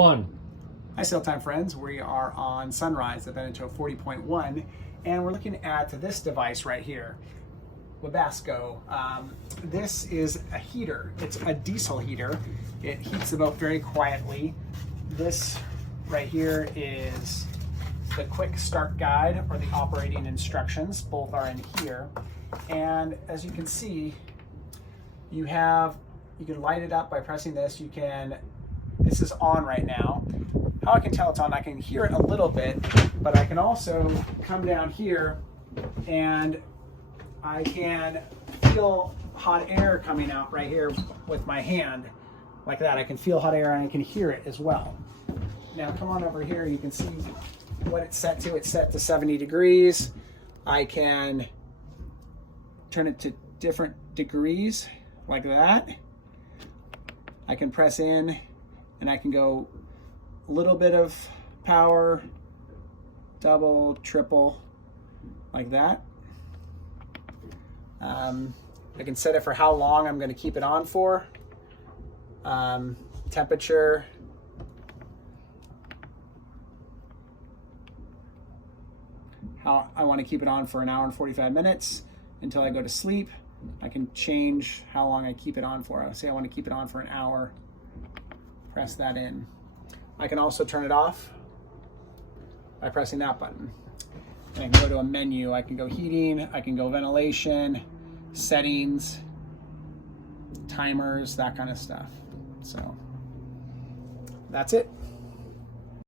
One. Hi Sail Time friends, we are on Sunrise at Beneteau 40.1 and we're looking at this device right here, Webasto. This is a heater. It's a diesel heater. It heats the boat very quietly. This right here is the quick start guide or the operating instructions. Both are in here. And as you can see, you can light it up by pressing this. This is on right now. How I can tell it's on, I can hear it a little bit, but I can also come down here and I can feel hot air coming out right here with my hand, like that. I can feel hot air and I can hear it as well. Now come on over here, you can see what it's set to. It's set to 70 degrees. I can turn it to different degrees, like that. I can press in and I can go a little bit of power, double, triple, like that. I can set it for how long I'm going to keep it on for. Temperature. How I want to keep it on for 1 hour and 45 minutes until I go to sleep. I can change how long I keep it on for. I'll say I want to keep it on for 1 hour. Press that in. I can also turn it off by pressing that button. And I can go to a menu. I can go heating, I can go ventilation, settings, timers, that kind of stuff. So that's it.